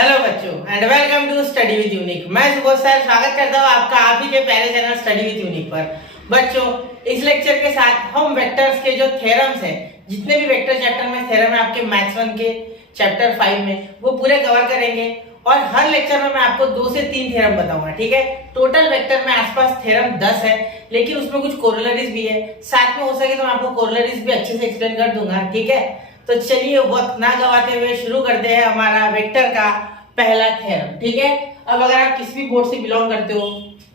Hello बच्चों and welcome to study with Unique. मैं Subodh sir स्वागत करता हूँ आपका आप ही के प्यारे चैनल स्टडी विद यूनिक पर। बच्चों इस लेक्चर के साथ हम वेक्टर्स के जो थ्योरम्स हैं, जितने भी वेक्टर चैप्टर में थ्योरम है आपके मैथ्स 1 के चैप्टर 5 में, वो पूरे कवर करेंगे। और हर लेक्चर में मैं आपको 2 से 3 थ्योरम बताऊंगा, ठीक है। टोटल वेक्टर में आसपास थ्योरम 10 है, लेकिन उसमें कुछ कोरोलरीज भी है। साथ में हो सके तो मैं आपको कोरोलरीज भी अच्छे से एक्सप्लेन कर दूंगा, ठीक है। तो चलिए वक्त ना गवाते हुए शुरू करते हैं हमारा वेक्टर का पहला थ्योरम, ठीक है। अब अगर आप किसी भी बोर्ड से बिलोंग करते हो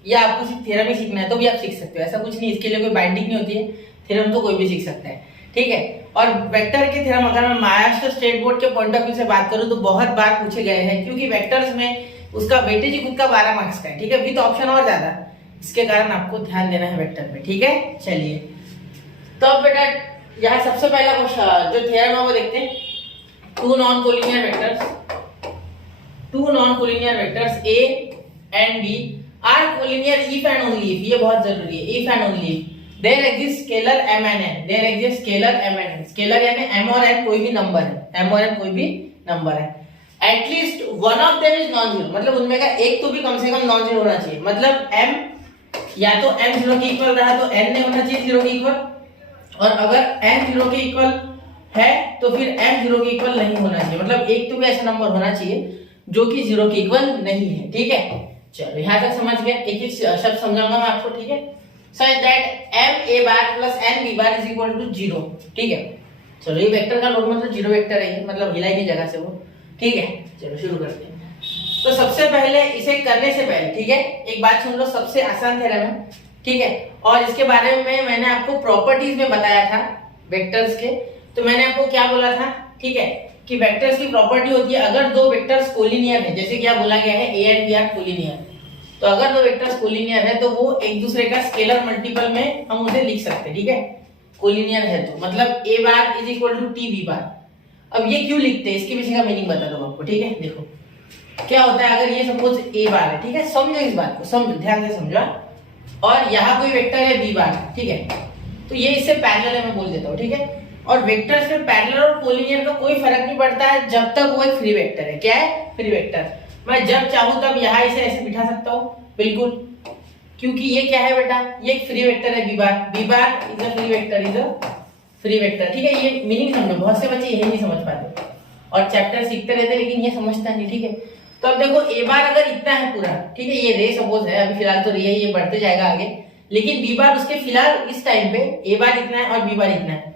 या आपको सिर्फ थ्योरम ही सीखना है तो भी आप सीख सकते हो, ऐसा कुछ नहीं, इसके लिए कोई बाइंडिंग नहीं होती है। थ्योरम तो कोई भी सीख सकता है, ठीक है। और वेक्टर के थ्योरम अगर मैं महाराष्ट्र स्टेट बोर्ड के पॉइंट ऑफ व्यू से बात करूं तो बहुत बार पूछे गए हैं, क्योंकि वेक्टर्स में उसका वेटेज ही खुद का 12 मार्क्स का है, ठीक है, विद ऑप्शन और ज्यादा। इसके कारण आपको ध्यान देना है वेक्टर पे, ठीक है। चलिए तो अब बेटा यहाँ सबसे पहला क्वेश्चन जो थ्योरम है वो देखते हैं। Two non collinear vectors A and B are collinear if and only if, ये बहुत जरूरी है, if and only if there exists scalar m and n, there exists scalar m and n, scalar यानी m और n कोई भी number है, m और n कोई भी नंबर है। at least one of them is non zero, मतलब उनमें का एक तो भी कम से कम नॉन जीरो होना चाहिए। मतलब m या तो m 0 के इक्वल रहा तो n नहीं होना चाहिए 0 के इक्वल, और अगर n 0 के इक्वल है तो फिर m 0 के इक्वल नहीं होना चाहिए। मतलब एक तो भी ऐसा नंबर होना चाहिए जो कि 0 के इक्वल नहीं है, ठीक है। चलो यहां तक समझ गए, एक एक शब्द समझाऊंगा मैं आपको, ठीक है। Such that m a bar plus n b bar is equal to 0, ठीक है। चलो ये वेक्टर का नॉर्मल तो 0 वेक्टर है, ये मतलब हिला ही नहीं जगह से वो, ठीक है। चलो शुरू करते हैं। तो सबसे पहले इसे करने से पहले, ठीक है, एक बात सुन लो, सबसे आसान थ्योरम है, ठीक है। और इसके बारे में मैंने आपको प्रॉपर्टीज में बताया था वेक्टर्स के। तो मैंने आपको क्या बोला था, ठीक है, कि वेक्टर्स की प्रॉपर्टी होती है अगर दो वेक्टर्स कोलिनियर है, जैसे क्या बोला गया है a and b are collinear, तो अगर दो वेक्टर्स कोलिनियर है तो वो एक दूसरे का स्केलर मल्टीपल में हम उसे लिख सकते हैं, ठीक है। कोलिनियर है तो मतलब a bar is equal to t b bar. अब ये क्यों लिखते हैं, इसके पीछे का मीनिंग बता दो आपको, ठीक है। देखो क्या होता है, अगर ये सपोज a बार है, ठीक है, समझो इस बात को, समझो ध्यान से समझो। और यहाँ कोई वेक्टर है b बार, ठीक है, तो ये इससे पैरेलल है, मैं बोल देता हूँ, ठीक है। और वेक्टर्स में पैरेलल और कोलिनियर का कोई फर्क नहीं पड़ता है जब तक वो एक फ्री वेक्टर है। क्या है? Free vector. मैं जब चाहूं तब यहाँ इसे ऐसे बिठा सकता हूँ, बिल्कुल, क्योंकि ये क्या है बेटा, ये एक फ्री वेक्टर है b bar is a free vector, ठीक है। ये मीनिंग समझो, बहुत से बच्चे यही नहीं समझ पाते और चैप्टर सीखते रहते लेकिन ये समझता नहीं, ठीक है। तो अब देखो a बार अगर इतना है पूरा, ठीक है, ये रे सपोज है, अभी फिलहाल तो रे है, ये बढ़ते जाएगा आगे, लेकिन b बार उसके फिलहाल इस टाइम पे a बार इतना है और b बार इतना है।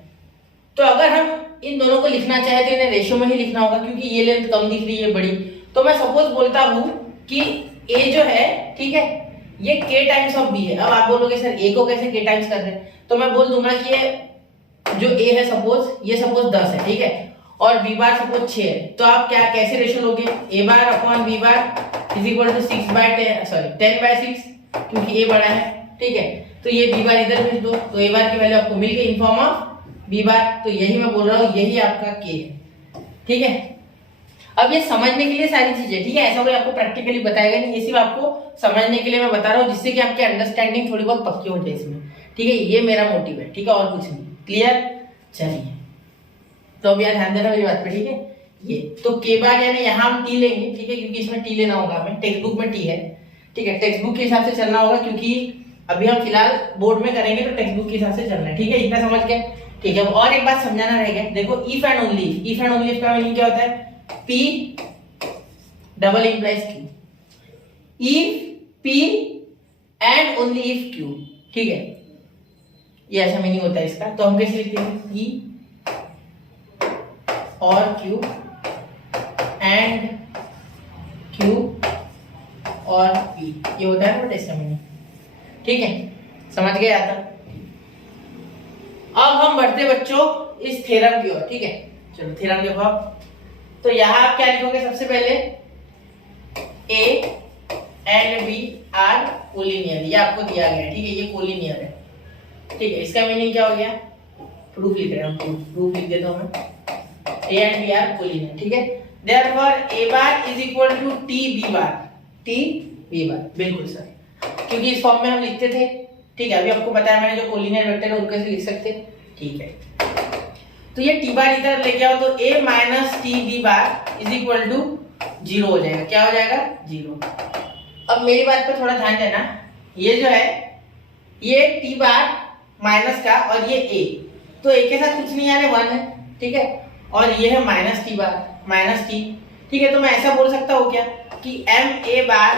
तो अगर हम इन दोनों को लिखना चाहे तो इन्हें रेशियो में ही लिखना होगा, क्योंकि ये लेंथ कम दिख रही है बड़ी। तो मैं सपोज बोलता हूं कि a जो है, ठीक है, ये k टाइम्स ऑफ b है। अब आप बोलोगे सर a को कैसे k टाइम्स कर रहे हैं, तो मैं बोल दूंगा कि ये जो a है सपोज, ये सपोज 10 है, ठीक है, और b बार सपोज 6 है। तो आप क्या कैसे रेशियो लोगे, a bar upon b bar is equal to 10/6, क्योंकि a बड़ा है, ठीक है। तो ये b बार इधर भेज दो, तो a बार की वैल्यू आपको मिल गई इन फॉर्म ऑफ b बार। तो यही मैं बोल रहा हूँ, यही आपका k है, ठीक है। अब ये समझने के लिए सारी चीजें, ठीक है, ऐसा कोई आपको प्रैक्टिकली बताएगा नहीं, ये सिर्फ आपको समझने के लिए मैं बता रहा हूँ, जिससे कि आपकी अंडरस्टैंडिंग थोड़ी बहुत पक्की हो जाए इसमें, ठीक है। ये मेरा मोटिव है, ठीक है, और कुछ नहीं। क्लियर? चलिए तो अब यार ध्यान देना मेरी बात पे, ठीक है। ये तो k बार यानी यहाँ हम t लेंगे, ठीक है, क्योंकि इसमें t लेना होगा हमें, टेक्स्ट बुक में t है, ठीक है। टेक्स्ट बुक के हिसाब से चलना होगा, क्योंकि अभी हम फिलहाल बोर्ड में करेंगे तो टेक्स्ट बुक के हिसाब से चलना है, ठीक है। इतना समझ गए, ठीक है। और एक बात समझाना रह गया, देखो इफ एंड ओनली का मीनिंग क्या होता है, P double implies Q, if P and only if Q, ठीक है, ये ऐसा मीनिंग होता है इसका। तो हम कैसे लिखते हैं, P और Q एंड Q और P, ये होता है ना इसका मीनिंग, ठीक है, समझ गए आता। अब हम बढ़ते बच्चों इस थ्योरम की ओर, ठीक है। चलो थ्योरम देखो आप, तो यहाँ आप क्या लिखोगे, सबसे पहले a and b are collinear, ये आपको दिया गया है, ठीक है, ये कोलिनियर है, ठीक है। इसका मीनिंग क्या हो गया, प्रूफ लिख रहे हैं हम, प्रूफ लिख देता हूं मैं, a and b are collinear, ठीक है। Therefore a bar is equal to t b bar, बिल्कुल सर, क्योंकि इस फॉर्म में हम लिखते थे, ठीक है। अभी आपको बताया मैंने जो कोलिनियर वेक्टर है उनको कैसे लिख सकते, ठीक है। तो ये t बार इधर लेके आओ, तो a minus t b bar is equal to zero हो जाएगा। क्या हो जाएगा? जीरो। अब मेरी बात पर थोड़ा ध्यान देना, ये जो है ये टी बार माइनस का और ये ए, तो ए के साथ कुछ नहीं आने, वन है, ठीक है, और ये है minus T bar minus T, ठीक है। तो मैं ऐसा बोल सकता हूँ क्या कि एम ए बार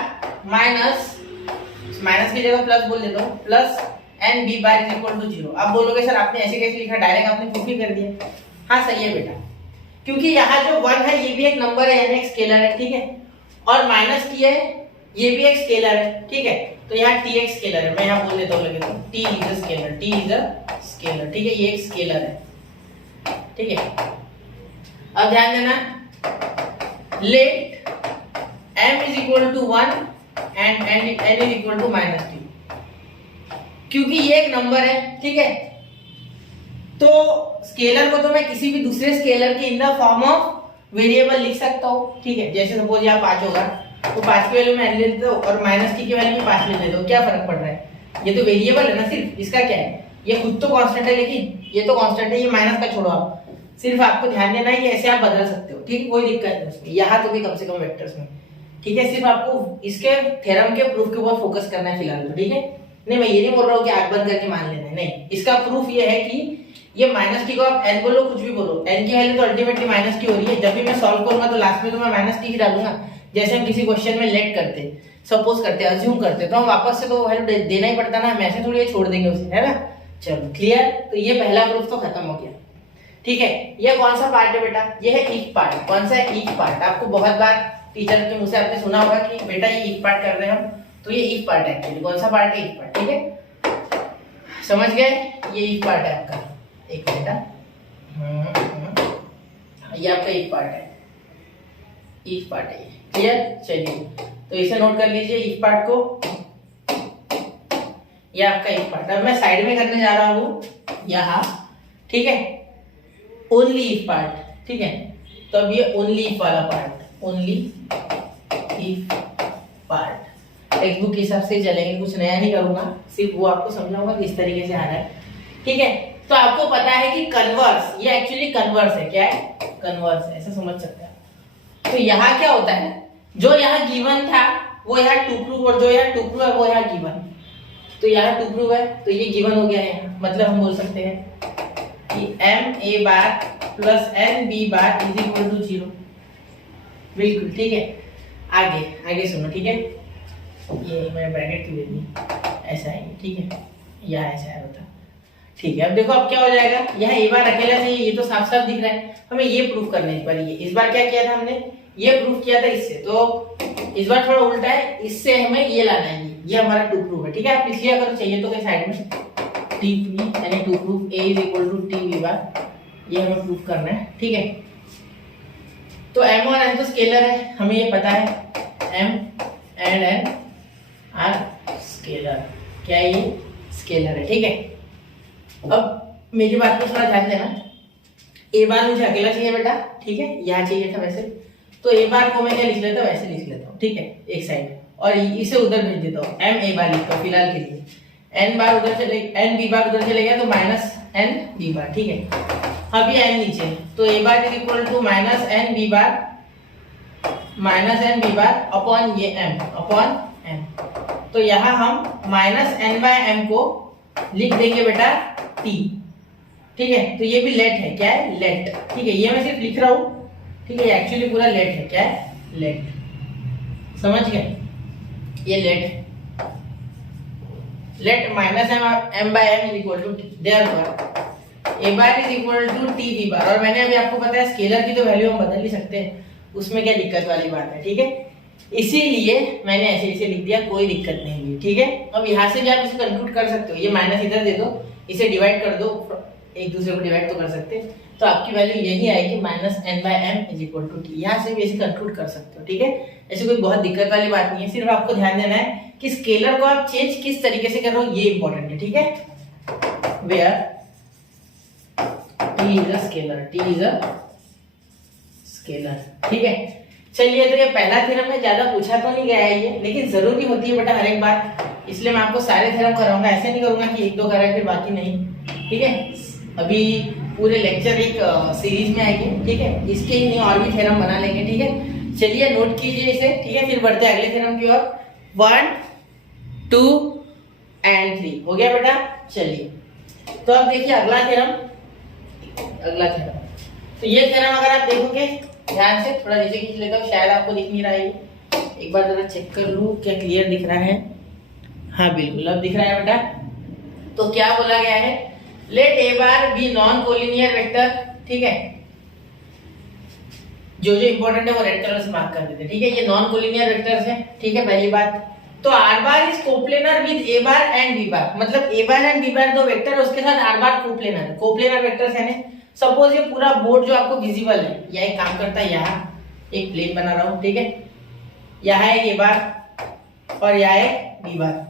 माइनस की जगह प्लस बोल देता हूँ, plus N B bar is equal to zero. आप बोलोगे सर आपने ऐसे कैसे लिखा, डायरेक्ट आपने प्रूफ ही कर दिया। हाँ सही है बेटा, क्योंकि यहाँ जो वन है ये भी एक नंबर है यानी एक स्केलर है, ठीक है, और माइनस टी है ये भी एक स्केलर है, ठीक है। तो यहाँ टी एक स्केलर है, मैं यहाँ बोल देता हूँ लगे तो T is a scalar, T is a scalar, ठीक है, ये एक स्केलर है, ठीक है। अब ध्यान देना, let m is equal to 1 and n is equal to minus T, क्योंकि ये एक नंबर है, ठीक है। तो स्केलर को तो मैं किसी भी दूसरे स्केलर के in the form of variable लिख सकता हूँ, ठीक है। जैसे सपोज यहाँ 5 होगा तो 5 की वैल्यू मैं ले लेता हूँ और माइनस टी की वैल्यू भी 5 ले लेता हूँ, क्या फर्क पड़ रहा है, ये तो वेरिएबल है ना सिर्फ, इसका क्या है, ये खुद तो कांस्टेंट है लेकिन ये तो कांस्टेंट है, ये माइनस का छोड़ो आप, सिर्फ आपको ध्यान देना है ये ऐसे आप बदल सकते हो, ठीक, कोई दिक्कत नहीं उसमें, यहाँ तो भी कम से कम वेक्टर्स में, ठीक है। सिर्फ आपको इसके थ्योरम के प्रूफ के ऊपर फोकस करना है फिलहाल तो, ठीक है। नहीं मैं ये नहीं बोल रहा हूँ कि आंख बंद करके मान लेना है, नहीं, इसका प्रूफ ये है कि ये माइनस टी को आप एन बोलो कुछ भी बोलो, एन की वैल्यू तो अल्टीमेटली माइनस टी हो रही है, जब भी मैं सॉल्व करूंगा तो लास्ट में तो मैं माइनस टी ही डालूंगा। जैसे हम किसी क्वेश्चन में लेट करते, सपोज करते, अज्यूम करते, तो हम वापस से तो वैल्यू देना ही पड़ता ना, हम ऐसे थोड़ी छोड़ देंगे उसे, है ना। चलो क्लियर, तो ये पहला प्रूफ तो खत्म हो गया, ठीक है। ये कौन सा पार्ट है बेटा, ये है इफ पार्ट। कौन सा है? If part. आपको बहुत बार टीचर के मुंह से आपने सुना होगा कि बेटा ये इफ पार्ट कर रहे हैं हम, तो ये इफ पार्ट है एक्चुअली। कौन सा पार्ट है? इफ पार्ट, ठीक है, समझ गए, ये इफ पार्ट है आपका, एक बेटा ये आपका इफ पार्ट है, इफ पार्ट है, क्लियर। चलिए तो इसे नोट कर लीजिए इफ पार्ट को, ये आपका इफ पार्ट। अब मैं साइड में करने जा रहा हूँ यहाँ, ठीक है, ओनली इफ पार्ट, ठीक है। तो अब ये ओनली इफ वाला part, only if part text book के हिसाब से चलेंगे, कुछ नया नहीं करूंगा, सिर्फ वो आपको समझाऊंगा कि इस तरीके से आ रहा है, ठीक है। तो आपको पता है कि कन्वर्स, ये एक्चुअली कन्वर्स है, क्या है? कन्वर्स है, ऐसा समझ सकते हैं। तो यहाँ क्या होता है, जो यहाँ गिवन था वो यहाँ टू प्रूव, और जो यहाँ टू प्रूव है वो यहाँ गिवन, तो यहाँ टू प्रूव है तो ये गिवन हो गया है, मतलब हम बोल सकते हैं कि M A bar plus N B bar is equal to 0, बिल्कुल, ठीक है। आगे आगे सुनो, ठीक है, ये मैं ब्रैकेट की दे दी, ऐसा है, ठीक है, यहाँ ऐसा है होता, ठीक है। अब देखो अब क्या हो जाएगा, यहाँ ए बार अकेला चाहिए, ये तो साफ साफ दिख रहा है, हमें ये प्रूफ करने पर, ये इस बार क्या किया था हमने, ये प्रूफ किया था इससे, तो इस बार थोड़ा उल्टा है, इससे हमें ये लाना है, ये हमारा टू प्रूफ है, ठीक है। आप लिख लिया करो, चाहिए तो कहीं साइड में टी यानी to proof A is equal to T V bar, ये हमें प्रूफ करना है, ठीक है। तो एम और एन तो स्केलर है, हमें ये पता है, M and N are scalar, क्या है ये? स्केलर है, ठीक है। अब मेरी बात को थोड़ा ध्यान देना, ए बार मुझे अकेला चाहिए बेटा, ठीक है, यहाँ चाहिए था वैसे, तो ए बार को मैं क्या लिख लेता हूँ, वैसे लिख लेता हूँ, ठीक है, एक साइड, और इसे उधर भेज देता हूँ, एम ए बार लिखता हूँ फिलहाल के लिए, एन बार उधर चले, एन बी बार उधर चले गया तो माइनस एन बी बार, ठीक है। अब ये एन नीचे, तो A bar is equal to minus N B bar upon ये एम, अपॉन एम। तो यहाँ हम माइनस एन बाय एम को लिख देंगे बेटा टी, ठीक है। तो ये भी लेट है, क्या है? लेट, ठीक है, ये मैं सिर्फ लिख रहा हूँ, ठीक है, एक्चुअली पूरा लेट है, क्या है? लेट, समझ गए, ये लेट है, let minus M by M is equal to T, therefore A bar is equal to T B bar. और मैंने अभी आपको बताया स्केलर की तो वैल्यू हम बदल ही सकते हैं, उसमें क्या दिक्कत वाली बात है, ठीक है। इसीलिए मैंने ऐसे लिख दिया, कोई दिक्कत नहीं हुई, ठीक है। अब यहाँ से भी आप इसे कंक्लूड कर सकते हो, ये माइनस इधर दे दो, इसे डिवाइड कर दो, एक दूसरे को डिवाइड तो कर सकते हैं, तो आपकी वैल्यू यही आएगी minus N by M is equal to T. यहाँ से भी ऐसे कंक्लूड कर सकते हो, ठीक है। ऐसी कोई बहुत दिक्कत वाली बात नहीं है, सिर्फ आपको ध्यान देना है कि स्केलर को आप चेंज किस तरीके से कर रहे हो, ये इंपॉर्टेंट है, ठीक है। Where T is a scalar, T is a scalar, ठीक है। चलिए, तो ये पहला थ्योरम में ज्यादा पूछा तो नहीं गया है ये, लेकिन जरूरी होती है बेटा हर एक बार, इसलिए मैं आपको सारे थ्योरम कराऊंगा, ऐसे नहीं करूंगा कि एक दो करा फिर बाकी नहीं, ठीक है। अभी पूरे लेक्चर एक सीरीज में आएंगे, ठीक है, इसके ही नहीं और भी थ्योरम बना लेंगे, ठीक है। चलिए नोट कीजिए इसे, ठीक है, फिर बढ़ते हैं अगले थ्योरम की ओर। 1 2 एंड 3 हो गया बेटा। चलिए तो अब देखिए अगला थ्योरम। तो ये थ्योरम अगर आप देखोगे ध्यान से, थोड़ा नीचे खींच लेता हूँ, शायद आपको दिख नहीं रहा है, एक बार जरा चेक कर लूँ क्या क्लियर दिख रहा है। हाँ बिल्कुल अब दिख रहा है बेटा। तो क्या बोला गया है, लेट ए bar B non collinear vector, ठीक है, जो इंपॉर्टेंट है वो रेड कलर से मार्क कर देते हैं, ठीक है, ये नॉन कोलिनियर वेक्टर्स है, ठीक है, पहली बात। तो r bar is coplanar with a bar and b bar, मतलब ए बार एंड बी बार दो वेक्टर है, उसके साथ आर बार कोप्लेनर है। कोप्लेनर वेक्टर्स है ना, सपोज ये पूरा बोर्ड जो आपको विजिबल है, या एक काम करता है, यहाँ एक प्लेन बना रहा हूँ, ठीक है, यहाँ एक ए बार और यहाँ एक बी बार,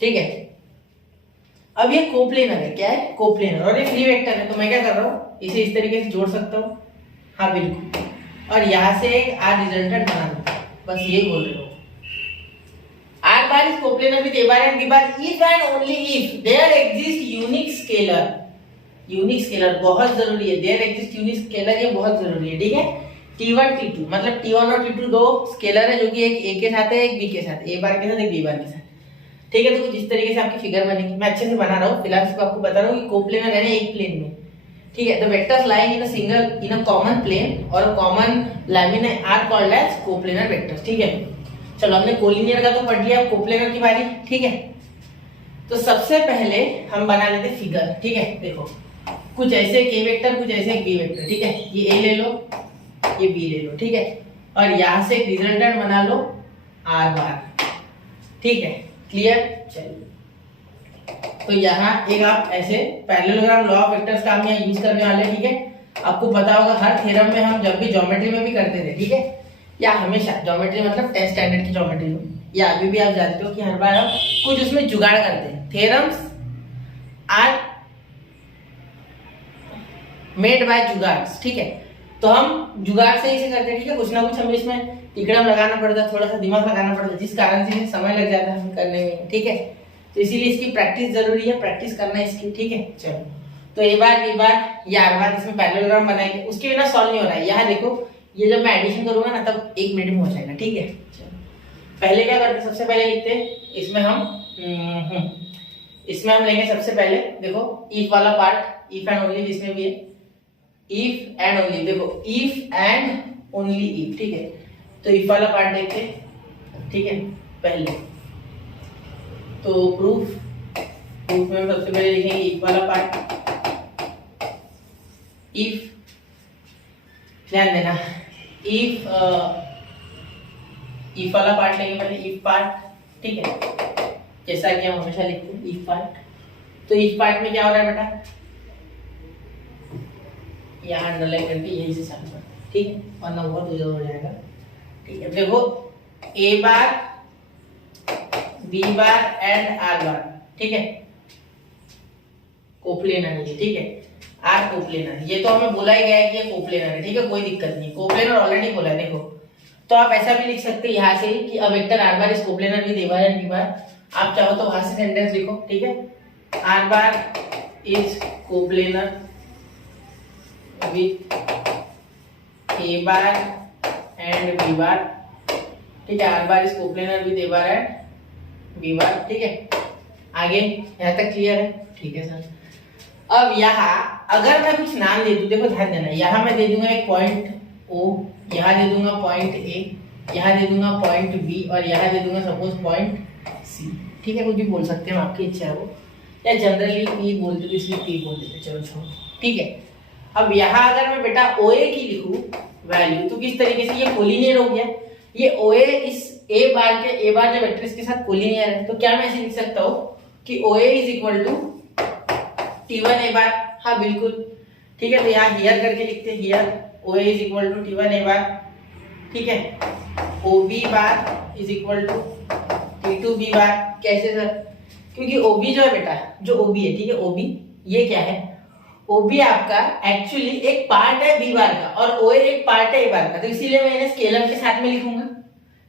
ठीक है। अब ये कोप्लेनर है, क्या है, कोप्लेनर, और ये फ्री वेक्टर है, तो मैं क्या कर रहा हूँ, इसे इस तरीके से जोड़ सकता हूँ, हाँ बिल्कुल, और यहाँ से एक आर रिजल्टेंट बना दूंगा, बस ये बोल रहे हो। R bar is coplanar with a bar and b bar if and only if there exist unique scalar. Unique scalar बहुत जरूरी है, देयर एग्जिस्ट यूनिक स्केलर, ये बहुत जरूरी है, ठीक है। T1 T2 मतलब T1 और T2 दो स्केलर है जो कि एक ए के साथ है, एक बी के साथ, ए बार के साथ, एक बी बार के साथ, ठीक है। तो कुछ इस तरीके से आपकी फिगर बनेगी, मैं अच्छे से बना रहा हूँ, फिलहाल सिर्फ आपको बता रहा हूँ कि कोप्लेनर है ना एक प्लेन में, ठीक है। The vectors lying in a common plane और a common lamina are called as coplanar vectors, ठीक है। चलो हमने कोलिनियर का तो पढ़ लिया, कोप्लेनर की बारी, ठीक है। तो सबसे पहले हम बना लेते फिगर, ठीक है। देखो कुछ ऐसे के वेक्टर, कुछ ऐसे बी वेक्टर, ठीक है, ये ए ले लो, ये बी ले लो, ठीक है, और यहां से रिजल्टेंट बना लो आर बार, ठीक है, क्लियर। चलिए तो यहाँ एक आप ऐसे पैरेललोग्राम लॉ ऑफ वेक्टर्स का हम यहाँ यूज करने वाले हैं, ठीक है। आपको पता होगा हर थ्योरम में हम जब भी ज्योमेट्री में भी करते थे, ठीक है, या हमेशा ज्योमेट्री मतलब 10th स्टैंडर्ड की ज्योमेट्री में, या अभी भी आप जानते हो कि हर बार हम कुछ उसमें जुगाड़ करते हैं। थ्योरम्स आर मेड बाय जुगाड़, ठीक है। तो हम जुगाड़ से इसे करते हैं, ठीक है, कुछ ना कुछ हमें इसमें तिकड़म लगाना पड़ता है, थोड़ा सा दिमाग लगाना पड़ता है, जिस कारण से समय लग जाता है हमें करने में, ठीक है। तो इसीलिए इसकी प्रैक्टिस जरूरी है, प्रैक्टिस करना इसकी, ठीक है। चलो तो ए बार बी बार या आर बार इसमें पैरेललोग्राम बनाएंगे, उसके बिना सॉल्व नहीं हो रहा है। यहाँ देखो ये जब मैं एडिशन करूंगा ना तब 1 मिनट में हो जाएगा, ठीक है। पहले क्या करते, सबसे पहले लिखते हैं इसमें हम लेंगे सबसे पहले, देखो इफ वाला पार्ट, इफ एंड ओनली इसमें भी है, इफ एंड ओनली, देखो इफ एंड ओनली इफ, ठीक है। तो इफ वाला पार्ट देखते हैं, ठीक है, पहले तो प्रूफ में सबसे पहले लिखेंगे इफ वाला पार्ट, इफ, ध्यान देना, इफ वाला पार्ट लेंगे पहले, इफ पार्ट, ठीक है, जैसा कि हम हमेशा लिखते हैं इफ पार्ट। तो इफ पार्ट में क्या हो रहा है बेटा, यहाँ अंडरलाइन करके यही से साइन कर, ठीक है, वरना बहुत उधर हो जाएगा, ठीक है। देखो A bar B bar and R bar, ठीक है, कोप्लेनर है, ठीक है, आर कोप्लेनर, ये तो हमें बोला ही गया है कि ये कोप्लेनर है, ठीक है, कोई दिक्कत नहीं, कोप्लेनर ऑलरेडी बोला है। देखो तो आप ऐसा भी लिख सकते हैं यहाँ से कि a vector r bar is coplanar with a bar and b bar, आप चाहो तो वहां से सेंटेंस लिखो, ठीक है, r bar is coplanar with a bar and b bar, ठीक है, r bar is coplanar with a bar and b bar, ठीक है। आगे यहाँ तक क्लियर है, ठीक है सर। अब यहाँ अगर मैं कुछ नाम दे दूं, देखो ध्यान देना, यहाँ मैं दे दूंगा एक पॉइंट O, यहाँ दे दूंगा पॉइंट A, यहाँ दे दूंगा पॉइंट B और यहाँ दे दूंगा सपोज पॉइंट C, ठीक है, कुछ भी बोल सकते हैं, आपकी इच्छा है वो, या जनरली P बोलते तो इसलिए P बोल देते, चलो छोड़ो, ठीक है। अब यहाँ अगर मैं बेटा OA की लिखूं वैल्यू, तो किस तरीके से ये कोलिनियर हो गया, ये OA इस A बार जो वेक्टर इसके साथ कोलिनियर है, तो क्या मैं ऐसे लिख सकता हूँ कि OA is equal to T1 A bar, हाँ बिल्कुल, ठीक है। तो यहाँ हियर करके लिखते हैं, here OA is equal to T1 A bar, ठीक है, OB bar is equal to T2 B bar. कैसे सर, क्योंकि OB जो है बेटा, जो OB है, ठीक है, OB ये क्या है, OB आपका एक्चुअली एक पार्ट है B बार का और OA एक पार्ट है A बार का, तो इसीलिए मैं इन्हें स्केलर के साथ में लिखूंगा,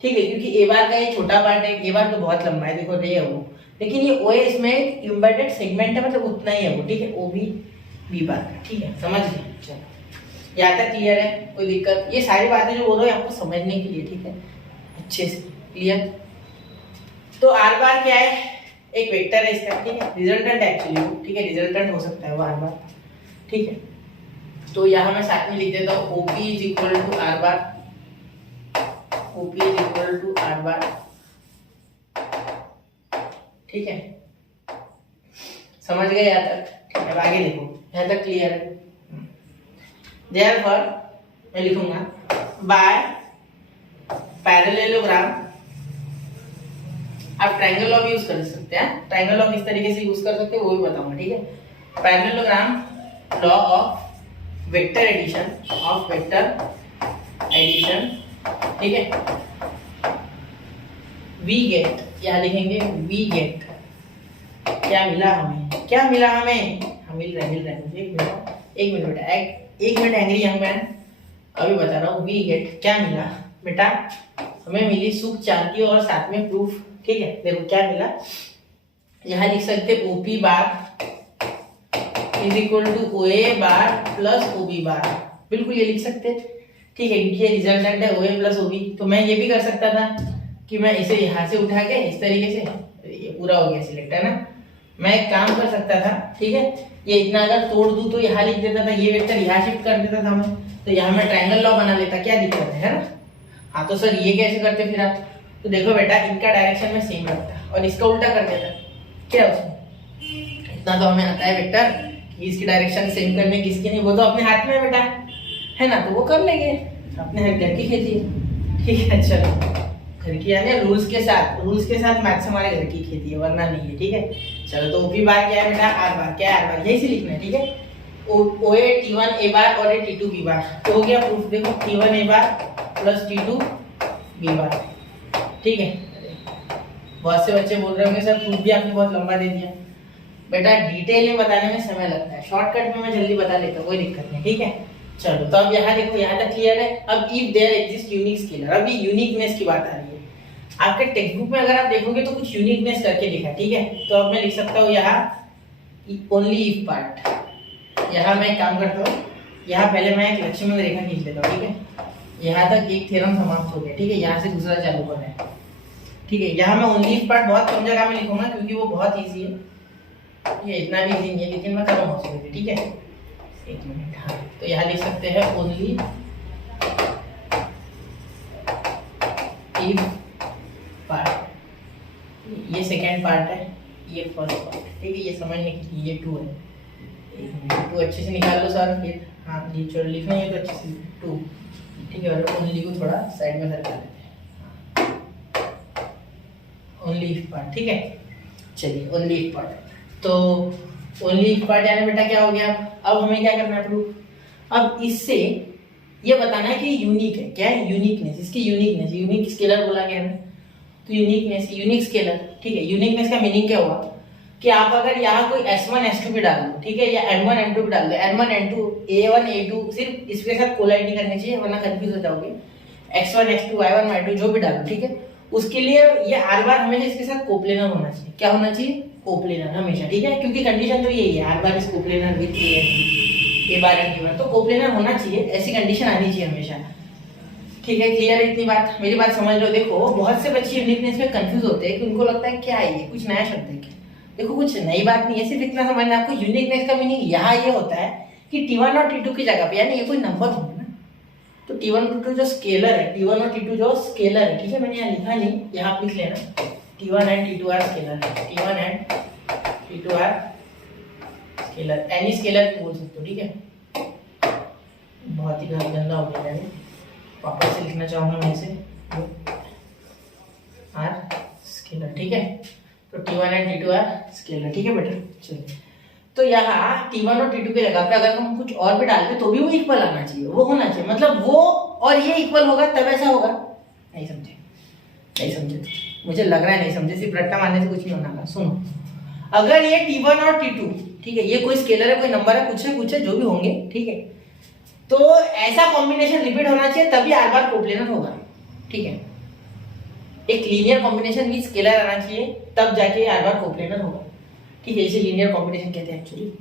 ठीक है, क्योंकि A बार का ये छोटा पार्ट है, A बार तो बहुत लंबा है, देखो रे है वो, लेकिन ये OA इसमें एक एम्बेडेड सेगमेंट है, मतलब उतना ही है वो, ठीक है, OB B बार का, ठीक है, समझ गए। चलो यहाँ तक क्लियर है? कोई दिक्कत? ये सारी बातें जो बोल रहे हैं आपको समझने के लिए, ठीक है, अच्छे से क्लियर। तो आर बार क्या है? एक वेक्टर है इसका, ठीक है, रिजल्टेंट एक्चुअली, ठीक है, रिजल्टेंट हो सकता है वो आर बार, ठीक है। तो यहाँ मैं साथ में लिख देता हूँ OP is equal to r bar, OP is equal to r bar, ठीक है, समझ गए यहाँ तक? अब आगे देखो, यहाँ तक क्लियर है? Therefore मैं लिखूंगा बाय पैरेललोग्राम, आप ट्रायंगल लॉ भी यूज कर सकते हैं, ट्रायंगल लॉ किस तरीके से यूज कर सकते हैं वो भी बताऊंगा, ठीक है। Parallelogram law of vector addition, of vector addition, ठीक है, वी गेट, यहाँ लिखेंगे वी गेट, क्या मिला हमें, क्या मिला हमें, हम मिल रहा है, एक मिनट बेटा, एक मिनट एंग्री यंग मैन, अभी बता रहा हूँ, वी गेट क्या मिला बेटा, हमें मिली सुख शांति और साथ में प्रूफ, ठीक है। देखो क्या मिला, यहाँ लिख सकते OP bar is equal to OA bar plus ओबी बार, बिल्कुल ये लिख सकते, ठीक है, क्योंकि ये रिजल्टेंट है ओए प्लस ओबी। तो मैं ये भी कर सकता था कि मैं इसे यहाँ से उठा के इस तरीके से, ये पूरा हो गया सिलेक्ट, है ना, मैं एक काम कर सकता था, ठीक है, ये इतना अगर तोड़ दूं तो यहाँ लिख देता था, ये वेक्टर यहाँ शिफ्ट कर देता था मैं, तो यहाँ मैं ट्रायंगल लॉ बना लेता, क्या दिक्कत है ना। हाँ तो सर ये कैसे करते फिर आप? तो देखो बेटा, इनका डायरेक्शन में सेम रखता और इसका उल्टा कर देता, क्या उसमें इतना तो हमें आता है वेक्टर कि इसकी डायरेक्शन सेम करने, किसकी नहीं, वो तो अपने हाथ में है बेटा, है ना, तो वो कर लेंगे, अपने घर की खेती है, ठीक है। चलो घर की यानी रूल्स के साथ मैथ्स हमारे घर की खेती है, वरना नहीं है, ठीक है। चलो तो ओपी बार क्या है बेटा, आर बार, क्या है आर बार, यही से लिखना है, ठीक है। ओए टी1 ए बार और ए टी2 बी बार, तो हो गया प्रूफ, देखो टी1 ए bar plus T2 B bar, ठीक है। बहुत से बच्चे बोल रहे होंगे सर प्रूफ भी आपने बहुत लंबा दे दिया, बेटा डिटेल में बताने में समय लगता है, शॉर्टकट में मैं जल्दी बता लेता हूँ, कोई दिक्कत नहीं, ठीक है। चलो तो अब यहाँ देखो, यहाँ तक क्लियर है। अब if there exist unique scalar, अभी यूनिकनेस की बात आ रही है। आपके टेक्स्ट बुक में अगर आप देखोगे तो कुछ यूनिकनेस करके लिखा है, ठीक है। तो अब मैं लिख सकता हूँ यहाँ ओनली इफ पार्ट, यहाँ मैं काम करता हूँ, यहाँ पहले मैं एक लक्ष्मण रेखा खींच लेता हूँ, ठीक है। यहाँ तक एक थ्योरम समाप्त हो गया, ठीक है, यहाँ से दूसरा चालू करना है, ठीक है। यहाँ मैं ओनली इफ पार्ट बहुत कम जगह में लिखूंगा क्योंकि वो बहुत ईजी है, ये इतना भी ईजी नहीं है, लेकिन मैं कम हो सकती, ठीक है। एक मिनट, हाँ तो यहाँ लिख सकते हैं ओनली इफ पार्ट, ये सेकेंड पार्ट है, ये फर्स्ट पार्ट, ठीक है, ये समझने के लिए, ये 2 है, 2 अच्छे से निकाल लो सर, फिर हाँ ये छोड़ लिखना है तो अच्छे से 2, ठीक है। और ओनली को थोड़ा साइड में कर लेते हैं, ओनली इफ पार्ट, ठीक है। चलिए ओनली इफ पार्ट, तो ओनली इफ पार्ट यानी बेटा क्या हो गया, अब हमें क्या करना है प्रूफ, अब इससे ये बताना है कि यूनिक है, क्या है यूनिकनेस, इसकी यूनिकनेस, यूनिक स्केलर बोला गया है, तो यूनिकनेस, यूनिक स्केलर, ठीक है। यूनिकनेस का मीनिंग क्या हुआ कि आप अगर यहाँ कोई S1 S2 भी डाल दो, ठीक है, या M1 M2 भी डाल दो, N1 N2 A1 A2, सिर्फ इसके साथ कोलाइड नहीं करनी चाहिए वरना कंफ्यूज हो जाओगे, X1 X2 Y1 Y2 जो भी डालो, ठीक है, उसके लिए ये आर बार हमेशा इसके साथ कोप्लेनर होना चाहिए, क्या होना चाहिए, कोप्लेनर हमेशा, ठीक है, क्योंकि कंडीशन तो यही है, r bar is coplanar with a bar and T, तो कोप्लेनर होना चाहिए, ऐसी कंडीशन आनी चाहिए हमेशा, ठीक है। क्लियर है इतनी बात, मेरी बात समझ लो। देखो बहुत से बच्चे यूनिकनेस में कंफ्यूज होते हैं कि उनको लगता है क्या है ये, कुछ नया शब्द है क्या, देखो कुछ नई बात नहीं है, सिर्फ इतना समझना आपको, यूनिकनेस का मीनिंग यहाँ ये होता है कि T1 और T2 की जगह पे, यानी ये कोई नंबर होंगे ना, तो T1 और T2 जो स्केलर है, T1 और T2 जो स्केलर है, ठीक है, मैंने यहाँ लिखा नहीं, यहाँ आप लिख लेना, T1 and T2 are scalar है, T1 and T2 are scalar, any scalar बोल सकते हो, ठीक है। बहुत ही गंदा हो गया है, वापस से लिखना चाहूंगा मैं इसे, आर स्केलर, ठीक है। तो T1 and T2 are scalar, ठीक है बेटा। चलिए तो यहाँ T1 और T2 की जगह पे अगर हम कुछ और भी डालते तो भी वो इक्वल आना चाहिए, वो होना चाहिए, मतलब वो और ये इक्वल होगा तब ऐसा होगा। नहीं समझे, नहीं समझे, मुझे लग रहा है नहीं समझे, सिर्फ रट्टा मारने से कुछ नहीं होना। सुनो, अगर ये T1 और T2, ठीक है, ये कोई स्केलर है, कोई नंबर है, कुछ है जो भी होंगे, ठीक है, तो ऐसा कॉम्बिनेशन रिपीट होना चाहिए तभी आर बार कोप्लेनर होगा, ठीक है। एक लीनियर कॉम्बिनेशन भी स्केलर आना चाहिए तब जाके आर बार कोप्लेनर होगा, ठीक है, इसे लीनियर कॉम्बिनेशन कहते हैं एक्चुअली,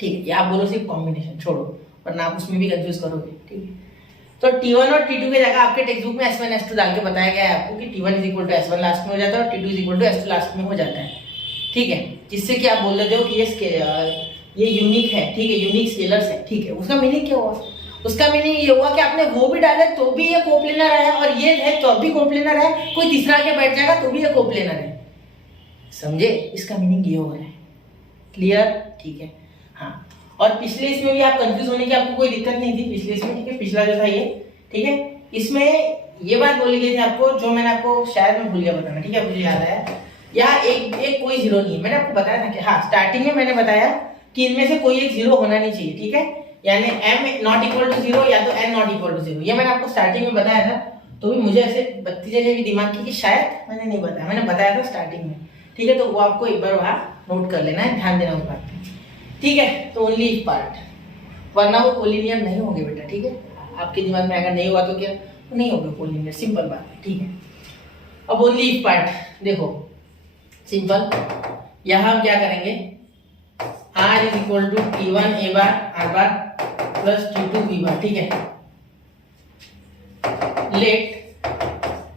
ठीक है। या आप बोलो सिर्फ कॉम्बिनेशन छोड़ो, वरना आप उसमें भी कंफ्यूज करोगे, ठीक है। तो T1 और T2 की जगह आपके टेक्स्ट बुक में S1 S2 डाल के बताया गया है आपको कि T1 is equal to S1 last में हो जाता है और T2 is equal to S2 last में हो जाता है, ठीक है। जिससे कि आप बोल देते हो कि ये यूनिक है, ठीक है, यूनिक स्केलर्स है, ठीक है। उसका मीनिंग क्या हुआ? उसका मीनिंग ये हुआ कि आपने वो भी डाले तो भी ये कोप्लेनर है, और ये है तो भी कोप्लेनर है, कोई तीसरा आके बैठ जाएगा तो भी ये कोप्लेनर है, समझे? इसका मीनिंग ये हो रहा है, क्लियर, ठीक है। हाँ, और पिछले इसमें भी आप कंफ्यूज होने की आपको कोई दिक्कत नहीं थी पिछले इसमें, ठीक है। पिछला जो था ये, ठीक है, इसमें ये बात बोली गई थी आपको, जो मैंने आपको शायद मैं भूल गया बताना, ठीक है, मुझे याद आया। यहाँ एक कोई जीरो नहीं है, मैंने आपको बताया था कि हाँ, स्टार्टिंग में मैंने बताया कि इनमें से कोई एक जीरो होना नहीं चाहिए, ठीक है, यानी m not equal to zero या तो n not equal to zero, ये मैंने आपको स्टार्टिंग में बताया था। तो भी मुझे ऐसे 32 जगह भी दिमाग की कि शायद मैंने नहीं बताया, मैंने बताया था स्टार्टिंग में, ठीक है। तो वो आपको एक बार वहाँ नोट कर लेना है, ध्यान देना उस बात पे, ठीक है। तो ओनली इफ पार्ट, वरना वो कोलिनियर नहीं होंगे बेटा, ठीक है। आपके दिमाग में अगर नहीं हुआ तो क्या, तो नहीं होगा कोलिनियर, सिंपल बात है, ठीक है। अब ओनली इफ पार्ट देखो, सिंपल, यहाँ हम क्या करेंगे, r is equal to T1 a bar r bar plus T2 b bar, ठीक है। Let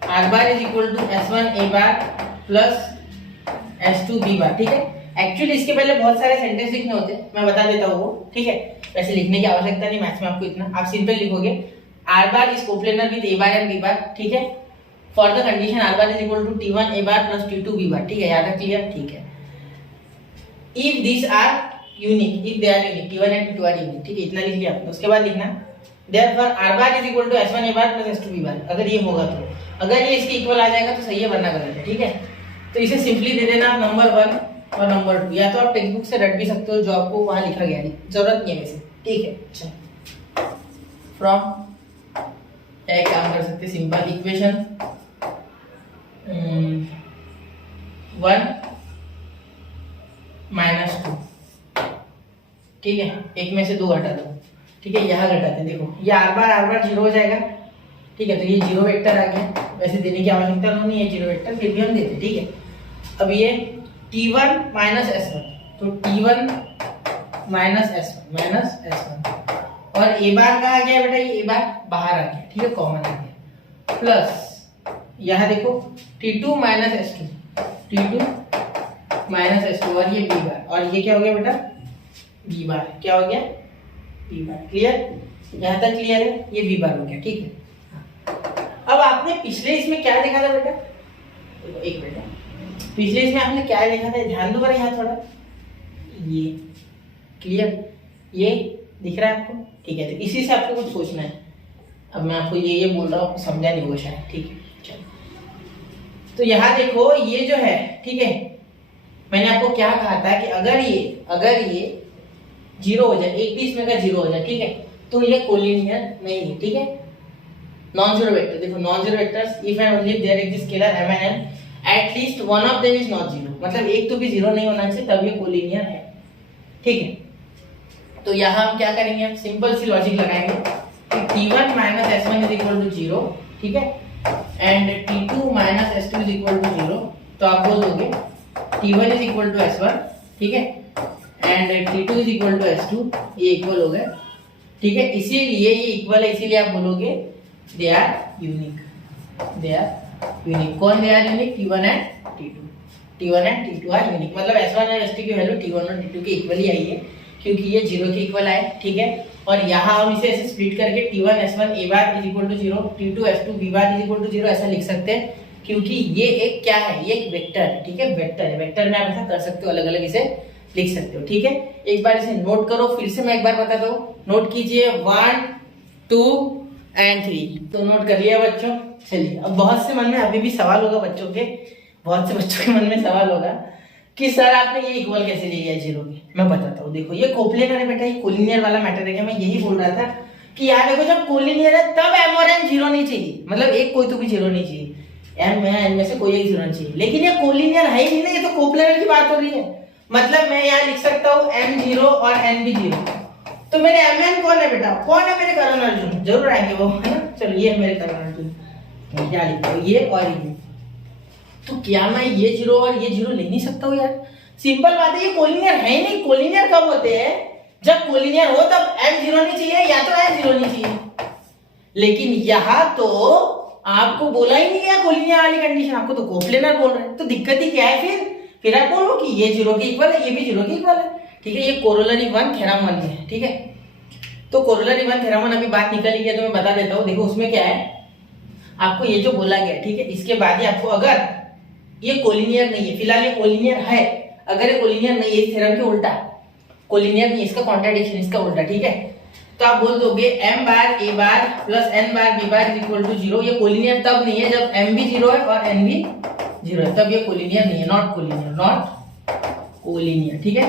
r bar is equal to S1 a bar plus S2 b bar, ठीक है। एक्चुअली इसके पहले बहुत सारे सेंटेंस लिखने होते, मैं बता देता हूँ वो, ठीक है। वैसे लिखने की आवश्यकता नहीं मैथ्स में आपको इतना, आप सिंपल लिखोगे r bar is coplanar with a bar and b bar, ठीक है। For the condition r bar is equal to T1 a bar plus T2 b bar, ठीक है, याद है, क्लियर, ठीक है। If this are unique, if they are unique, T1 and T2 are unique, ठीक है, इतना लिख लिया आपने। उसके बाद लिखना therefore r bar is equal to S1 a bar plus S2 b बार, अगर ये होगा तो, अगर ये इसके इक्वल आ जाएगा तो सही है, वरना गलत है, ठीक है। तो इसे सिंपली दे देना नंबर 1 और नंबर 2, या तो आप टेक्स्ट बुक से रट भी सकते हो, जो आपको वहां लिखा गया है, जरूरत नहीं है वैसे, ठीक है। अच्छा, फ्रॉम एक काम कर सकते, सिंपल इक्वेशन 1 माइनस 2, ठीक है, एक में से 2 घटा दो, ठीक है। यहाँ घटाते हैं, देखो ये r बार 0 हो जाएगा, ठीक है। तो ये जीरो वेक्टर आ गया, वैसे देने की आवश्यकता नहीं है जीरो वेक्टर, फिर भी हम देते, ठीक है। अब ये T1 माइनस S1, तो T1 माइनस S1 और a बार कहाँ आ गया बेटा, ये a बार बाहर आ गया, ठीक है, कॉमन आ गया, प्लस यहाँ देखो T2 माइनस S2 और ये b बार, और ये क्या हो गया बेटा, b बार, क्या हो गया, b बार, क्लियर, यहाँ तक क्लियर है, ये b बार हो गया, ठीक है। अब आपने पिछले इसमें क्या देखा था बेटा, एक मिनट, पिछले इसमें आपने क्या देखा था, ध्यान दो यहाँ थोड़ा, ये क्लियर, ये दिख रहा है आपको, ठीक है। तो इसी से आपको कुछ सोचना है। अब मैं आपको ये बोल रहा हूँ, आपको समझा नहीं होगा शायद, ठीक है। चलो, तो यहाँ देखो ये जो है, ठीक है, मैंने आपको क्या कहा था कि अगर ये जीरो हो जाए, एक भी इसमें का जीरो हो जाए, ठीक है, तो ये कोलिनियर नहीं है, ठीक है। नॉन जीरो वेक्टर, देखो non zero vectors if and only if there exist scalar m and n at least one of them is not zero, मतलब एक तो भी जीरो नहीं होना चाहिए, तब ये कोलिनियर है, ठीक है। तो यहाँ हम क्या करेंगे, सिंपल सी लॉजिक लगाएंगे कि T1 minus S1 is equal to 0, ठीक है, and T2 minus S2 is equal to 0, तो आप बोल दोगे T1 is equal to S1, ठीक है, and T2 is equal to S2, ये इक्वल हो गए, ठीक है। इसीलिए ये इक्वल है, इसीलिए आप बोलोगे दे आर यूनिक, कौन they are unique, T1 and T2 are unique, मतलब S1 और S2 की वैल्यू T1 और T2 के इक्वल ही आई है, क्योंकि ये 0 के इक्वल आए, ठीक है। और यहाँ हम इसे ऐसे स्प्लिट करके T1 S1 a bar is equal to 0, T2 S2 b bar is equal to 0 ऐसा लिख सकते हैं, क्योंकि ये एक क्या है, ये एक वेक्टर है, ठीक है, वेक्टर है, वेक्टर में आप ऐसा कर सकते हो, अलग अलग इसे लिख सकते हो, ठीक है। एक बार इसे नोट करो, फिर से मैं एक बार बताता हूँ, नोट कीजिए 1 2 एंड 3, तो नोट कर लिया बच्चों। चलिए, अब बहुत से मन में अभी भी सवाल होगा बच्चों के, बहुत से बच्चों के मन में सवाल होगा कि सर आपने ये इक्वल कैसे ले लिया जीरो के। मैं बताता हूँ, देखो ये कोप्लेनर है बेटा, ये कोलिनियर वाला मैटर है। मैं यही बोल रहा था कि यार देखो जब कोलिनियर है तब m और n जीरो नहीं चाहिए, मतलब एक कोई तो भी जीरो नहीं चाहिए, m है n में से कोई एक जीरो नहीं चाहिए। लेकिन ये कोलिनियर है ही नहीं, ये तो कोप्लेनर की बात हो रही है, मतलब मैं यहाँ लिख सकता हूँ m जीरो और n भी जीरो। तो मेरे mn कौन है बेटा, कौन है मेरे करण अर्जुन, जरूर आएंगे वो, है ना। चलो ये है मेरे करण अर्जुन, क्या लिखता हूँ, ये और ये। तो क्या मैं ये जीरो और ये जीरो ले नहीं सकता हूँ यार, सिंपल बात है, ये कोलिनियर है ही नहीं। कोलिनियर कब होते हैं, जब कोलिनियर हो तब m जीरो नहीं चाहिए या तो n जीरो नहीं चाहिए, लेकिन यहाँ तो आपको बोला ही नहीं गया कोलिनियर वाली कंडीशन, आपको तो कोप्लेनर बोल रहे हैं, तो दिक्कत ही क्या है फिर आप बोलो कि ये जीरो के इक्वल है, ये भी जीरो के इक्वल है, ठीक है। ये कोरोलरी 1 थ्योरम 1 है, ठीक है। तो कोरोलरी 1 थ्योरम 1 अभी बात निकल ही गया तो मैं बता देता हूँ। देखो उसमें क्या है, आपको ये जो बोला गया, ठीक है, इसके बाद ही आपको अगर ये कोलिनियर नहीं है, फिलहाल ये कोलिनियर है, अगर ये कोलिनियर नहीं है इस थ्योरम के उल्टा, कोलिनियर नहीं, इसका कॉन्ट्राडिक्शन, इसका उल्टा, ठीक है, तो आप बोल दोगे m bar a bar plus n bar b bar equal to 0। ये कोलिनियर तब नहीं है जब m भी 0 है और n भी 0 है, तब ये कोलिनियर नहीं है, नॉट कोलिनियर, नॉट कोलिनियर, ठीक है,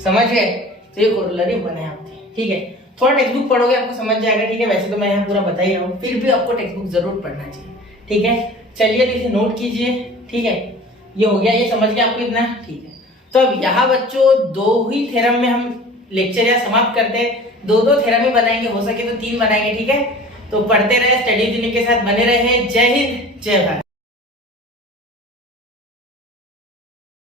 समझ गए। तो ये कोरोलरी 1 है आपके, ठीक है। थोड़ा टेक्स्ट बुक पढ़ोगे आपको समझ जाएगा, ठीक है। वैसे तो मैं यहाँ पूरा बता ही रहा हूँ, फिर भी आपको टेक्स्ट बुक जरूर पढ़ना चाहिए, ठीक है। चलिए तो इसे नोट कीजिए, ठीक है। ये हो गया, ये समझ गया आपको इतना, ठीक है। तो अब यहाँ बच्चों 2 ही थ्योरम में हम लेक्चर या समाप्त करते हैं, 2 थ्योरम ही बनाएंगे, हो सके तो 3 बनाएंगे, ठीक है। तो पढ़ते रहे, स्टडी यूनिट के साथ बने रहे। जय हिंद, जय भारत।